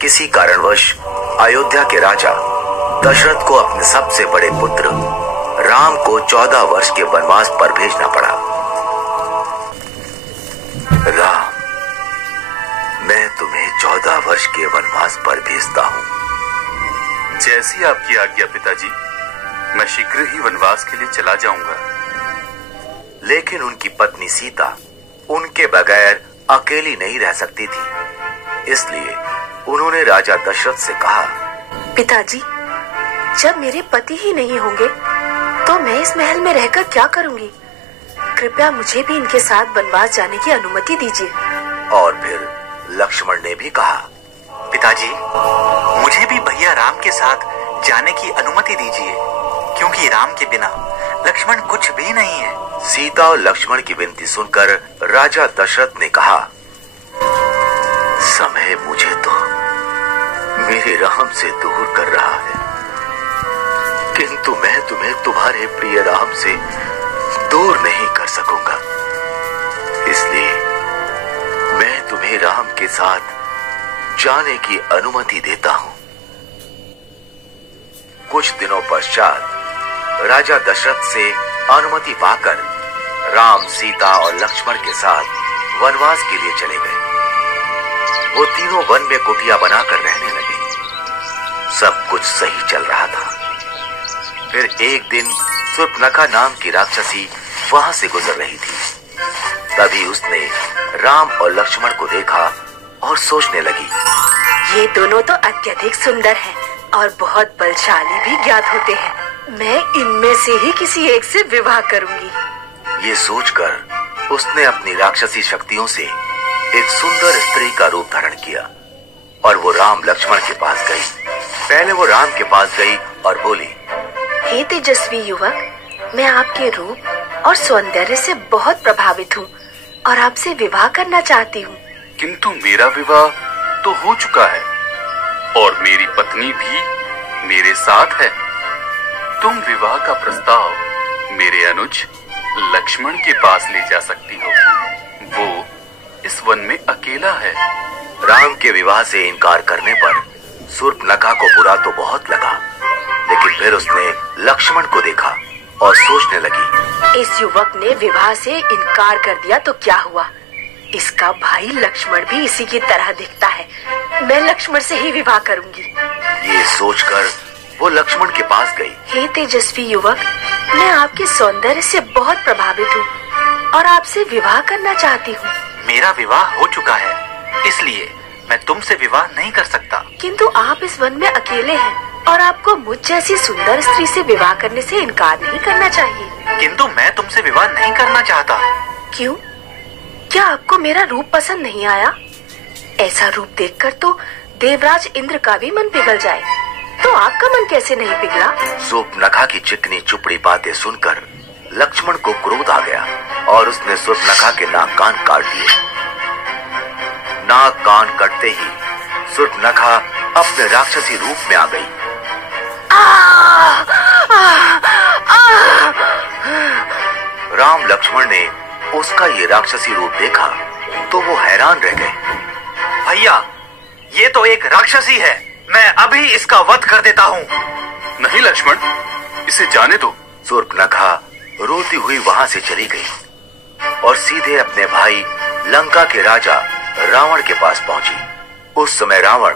किसी कारणवश अयोध्या के राजा दशरथ को अपने सबसे बड़े पुत्र राम को 14 वर्ष के वनवास पर भेजना पड़ा। राम, मैं तुम्हें 14 वर्ष के वनवास पर भेजता हूं। जैसी आपकी आज्ञा पिताजी, मैं शीघ्र ही वनवास के लिए चला जाऊंगा। लेकिन उनकी पत्नी सीता उनके बगैर अकेली नहीं रह सकती थी, इसलिए उन्होंने राजा दशरथ से कहा, पिताजी, जब मेरे पति ही नहीं होंगे तो मैं इस महल में रहकर क्या करूंगी? कृपया मुझे भी इनके साथ वनवास जाने की अनुमति दीजिए। और फिर लक्ष्मण ने भी कहा, पिताजी, मुझे भी भैया राम के साथ जाने की अनुमति दीजिए, क्योंकि राम के बिना लक्ष्मण कुछ भी नहीं है। सीता और लक्ष्मण की विनती सुनकर राजा दशरथ ने कहा, समय मुझे तो मेरे राम से दूर कर रहा है, किंतु मैं तुम्हें तुम्हारे प्रिय राम से दूर नहीं कर सकूंगा। इसलिए मैं तुम्हें राम के साथ जाने की अनुमति देता हूं। कुछ दिनों पश्चात राजा दशरथ से अनुमति पाकर राम, सीता और लक्ष्मण के साथ वनवास के लिए चले गए। वो तीनों वन में कुटिया बनाकर रहने लगे। सब कुछ सही चल रहा था। फिर एक दिन शूर्पणखा नाम की राक्षसी वहां से गुजर रही थी। तभी उसने राम और लक्ष्मण को देखा और सोचने लगी, ये दोनों तो अत्यधिक सुंदर हैं और बहुत बलशाली भी ज्ञात होते हैं। मैं इनमें से ही किसी एक से विवाह करूंगी। ये सोचकर उसने अपनी राक्षसी शक्तियों से एक सुंदर स्त्री का रूप धारण किया और वो राम लक्ष्मण के पास गई। पहले वो राम के पास गई और बोली, हे तेजस्वी युवक, मैं आपके रूप और सौंदर्य से बहुत प्रभावित हूँ और आपसे विवाह करना चाहती हूँ। किंतु मेरा विवाह तो हो चुका है और मेरी पत्नी भी मेरे साथ है। तुम विवाह का प्रस्ताव मेरे अनुज लक्ष्मण के पास ले जा सकती हो। वो इस वन में अकेला है। राम के विवाह से इनकार करने पर शूर्पणखा को बुरा तो बहुत लगा, लेकिन फिर उसने लक्ष्मण को देखा और सोचने लगी, इस युवक ने विवाह से इनकार कर दिया तो क्या हुआ? इसका भाई लक्ष्मण भी इसी की तरह दिखता है। मैं लक्ष्मण से ही विवाह करूंगी। ये सोचकर वो लक्ष्मण के पास गई। हे तेजस्वी युवक, मैं आपके सौंदर्य से बहुत प्रभावित हूँ और आपसे विवाह करना चाहती हूँ। मेरा विवाह हो चुका है, इसलिए मैं तुमसे विवाह नहीं कर सकता। किंतु आप इस वन में अकेले हैं और आपको मुझ जैसी सुंदर स्त्री से विवाह करने से इनकार नहीं करना चाहिए। किंतु मैं तुमसे विवाह नहीं करना चाहता। क्यों? क्या आपको मेरा रूप पसंद नहीं आया? ऐसा रूप देखकर तो देवराज इंद्र का भी मन पिघल जाए, तो आपका मन कैसे नहीं पिघला? शूर्पणखा की चिकनी चुपड़ी बातें सुनकर लक्ष्मण को क्रोध आ गया और उसने शूर्पणखा के नाक कान काट दिए। नाक कान कटते ही शूर्पणखा अपने राक्षसी रूप में आ गई। राम लक्ष्मण ने उसका ये राक्षसी रूप देखा तो वो हैरान रह गए। भैया, ये तो एक राक्षसी है। मैं अभी इसका वध कर देता हूँ। नहीं लक्ष्मण, इसे जाने दो। शूर्पणखा रोती हुई वहां से चली गई और सीधे अपने भाई लंका के राजा रावण के पास पहुंची। उस समय रावण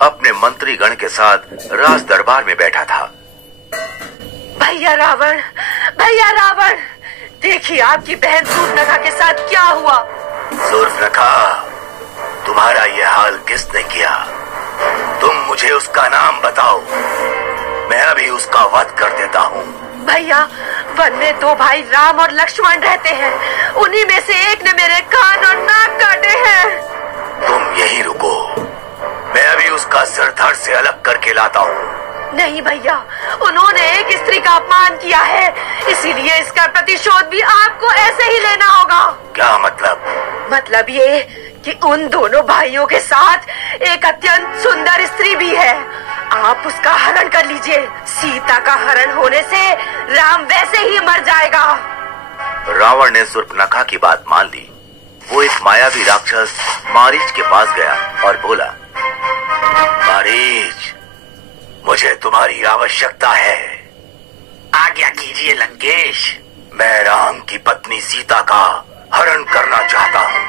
अपने मंत्री गण के साथ राज दरबार में बैठा था। भैया रावण, देखिए आपकी बहन शूर्पणखा के साथ क्या हुआ। शूर्पणखा, तुम्हारा यह हाल किसने किया? तुम मुझे उसका नाम बताओ, मैं अभी उसका वध कर देता हूँ। भैया, वन में दो भाई राम और लक्ष्मण रहते हैं। उन्हीं में से एक ने मेरे कान और नाक काटे हैं। तुम यहीं रुको, मैं अभी उसका सिर धड़ से अलग करके लाता हूँ। नहीं भैया, उन्होंने एक स्त्री का अपमान किया है, इसीलिए इसका प्रतिशोध भी आपको ऐसे ही लेना होगा। क्या मतलब? मतलब ये कि उन दोनों भाइयों के साथ एक अत्यंत सुंदर स्त्री भी है। आप उसका हरण कर लीजिए। सीता का हरण होने से राम वैसे ही मर जाएगा। रावण ने शूर्पणखा की बात मान ली। वो एक मायावी राक्षस मारीच के पास गया और बोला, मारीच, मुझे तुम्हारी आवश्यकता है। आज्ञा कीजिए लंकेश। मैं राम की पत्नी सीता का हरण करना चाहता हूँ।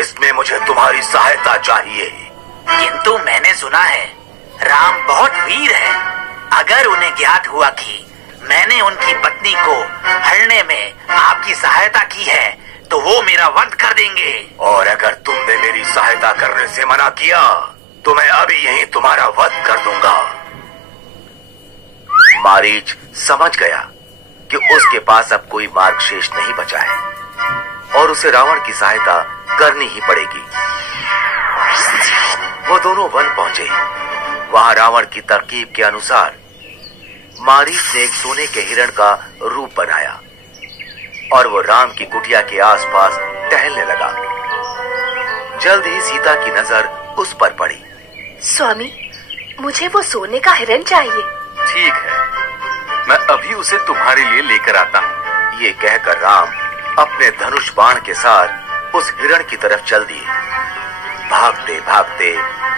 इसमें मुझे तुम्हारी सहायता चाहिए। किंतु मैंने सुना है राम बहुत वीर है। अगर उन्हें ज्ञात हुआ कि मैंने उनकी पत्नी को हरने में आपकी सहायता की है तो वो मेरा वध कर देंगे। और अगर तुमने मेरी सहायता करने से मना किया तो मैं अभी यहीं तुम्हारा वध कर दूंगा। मारीच समझ गया कि उसके पास अब कोई मार्ग शेष नहीं बचा है और उसे रावण की सहायता करनी ही पड़ेगी। वो दोनों वन पहुंचे। वहां रावण की तरकीब के अनुसार मारीच ने एक सोने के हिरण का रूप बनाया और वो राम की कुटिया के आसपास टहलने लगा। जल्द ही सीता की नजर उस पर पड़ी। स्वामी, मुझे वो सोने का हिरण चाहिए। ठीक है, मैं अभी उसे तुम्हारे लिए लेकर आता हूँ। ये कहकर राम अपने धनुष बाण के साथ उस हिरण की तरफ चल दिए। भागते भागते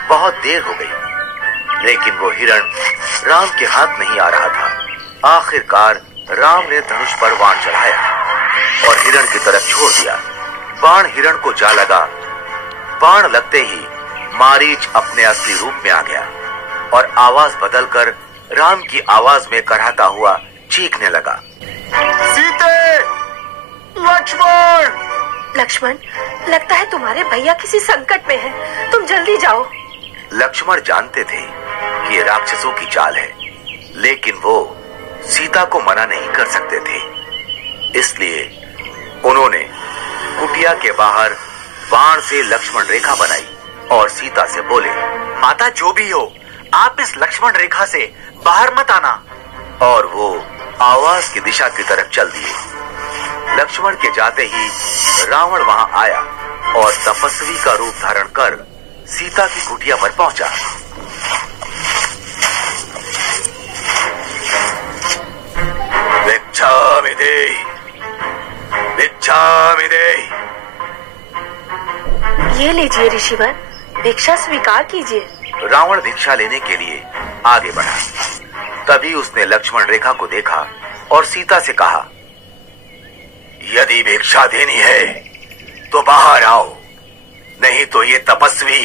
बहुत देर हो गई, लेकिन वो हिरण राम के हाथ नहीं आ रहा था। आखिरकार राम ने धनुष पर बाण चढ़ाया और हिरण की तरफ छोड़ दिया। बाण हिरण को जा लगा। बाण लगते ही मारीच अपने असली रूप में आ गया और आवाज बदलकर राम की आवाज में कराहता हुआ चीखने लगा, सीते, लक्ष्मण! लक्ष्मण, लगता है तुम्हारे भैया किसी संकट में हैं। तुम जल्दी जाओ। लक्ष्मण जानते थे कि ये राक्षसों की चाल है, लेकिन वो सीता को मना नहीं कर सकते थे। इसलिए उन्होंने कुटिया के बाहर बाण से लक्ष्मण रेखा बनाई और सीता से बोले, माता जो भी हो, आप इस लक्ष्मण रेखा से बाहर मत आना। और वो आवाज की दिशा की तरफ चल दिए। लक्ष्मण के जाते ही रावण वहां आया और तपस्वी का रूप धारण कर सीता की कुटिया पर पहुंचा। भिक्षामि देहि, भिक्षामि देहि। ये लीजिए ऋषिवर, भिक्षा स्वीकार कीजिए। रावण भिक्षा लेने के लिए आगे बढ़ा। तभी उसने लक्ष्मण रेखा को देखा और सीता से कहा, यदि भिक्षा देनी है तो बाहर आओ, नहीं तो ये तपस्वी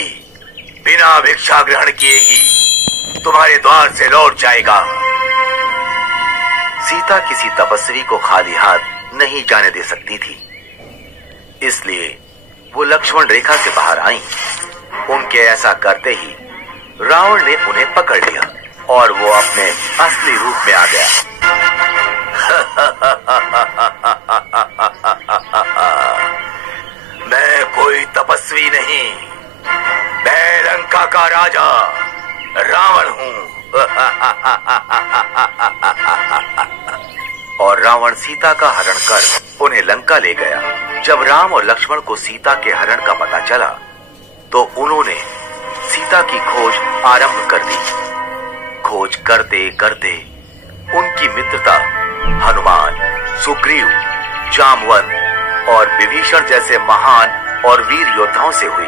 बिना भिक्षा ग्रहण किए ही तुम्हारे द्वार से लौट जाएगा। सीता किसी तपस्वी को खाली हाथ नहीं जाने दे सकती थी, इसलिए वो लक्ष्मण रेखा से बाहर आईं। उनके ऐसा करते ही रावण ने उन्हें पकड़ लिया और वो अपने असली रूप में आ गया। मैं कोई तपस्वी नहीं, मैं लंका का राजा रावण हूँ। और रावण सीता का हरण कर उन्हें लंका ले गया। जब राम और लक्ष्मण को सीता के हरण का पता चला तो उन्होंने सीता की खोज आरंभ कर दी। खोज करते करते उनकी मित्रता हनुमान, सुग्रीव, जामवंत और विभीषण जैसे महान और वीर योद्धाओं से हुई।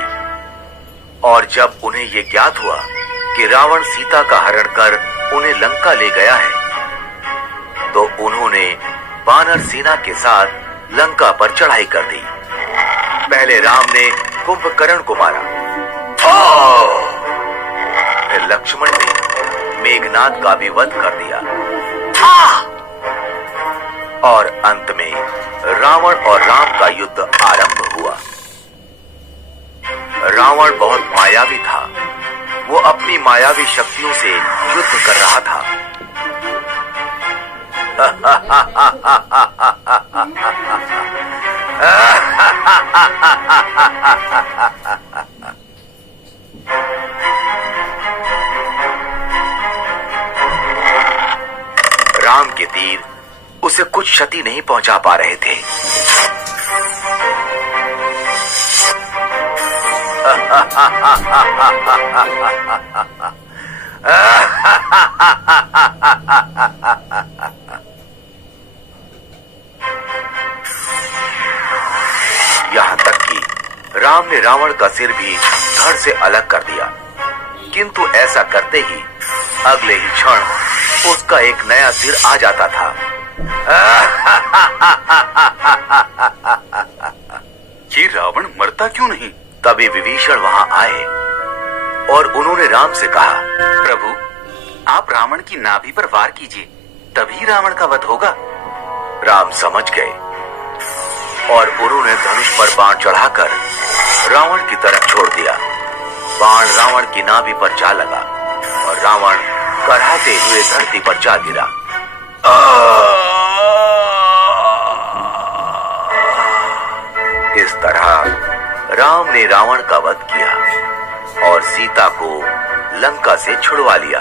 और जब उन्हें ये ज्ञात हुआ कि रावण सीता का हरण कर उन्हें लंका ले गया है, तो उन्होंने वानर सेना के साथ लंका पर चढ़ाई कर दी। पहले राम ने कुंभकर्ण को मारा, फिर लक्ष्मण ने मेघनाद का भी वध कर दिया और अंत में रावण और राम का युद्ध आरंभ हुआ। रावण बहुत मायावी था। वो अपनी मायावी शक्तियों से युद्ध कर रहा था। राम के तीर उसे कुछ क्षति नहीं पहुंचा पा रहे थे। यहाँ तक कि राम ने रावण का सिर भी धड़ से अलग कर दिया। किंतु ऐसा करते ही अगले ही क्षण उसका एक नया सिर आ जाता था। ये रावण मरता क्यों नहीं? तभी विभीषण वहां आए और उन्होंने राम से कहा, प्रभु, आप रावण की नाभि पर वार कीजिए, तभी रावण का वध होगा। राम समझ गए और उन्होंने धनुष पर बाण चढ़ाकर रावण की तरफ छोड़ दिया। बाण रावण की नाभि पर जा लगा और रावण कराहते हुए धरती पर जा गिरा। इस तरह राम ने रावण का वध किया और सीता को लंका से छुड़वा लिया।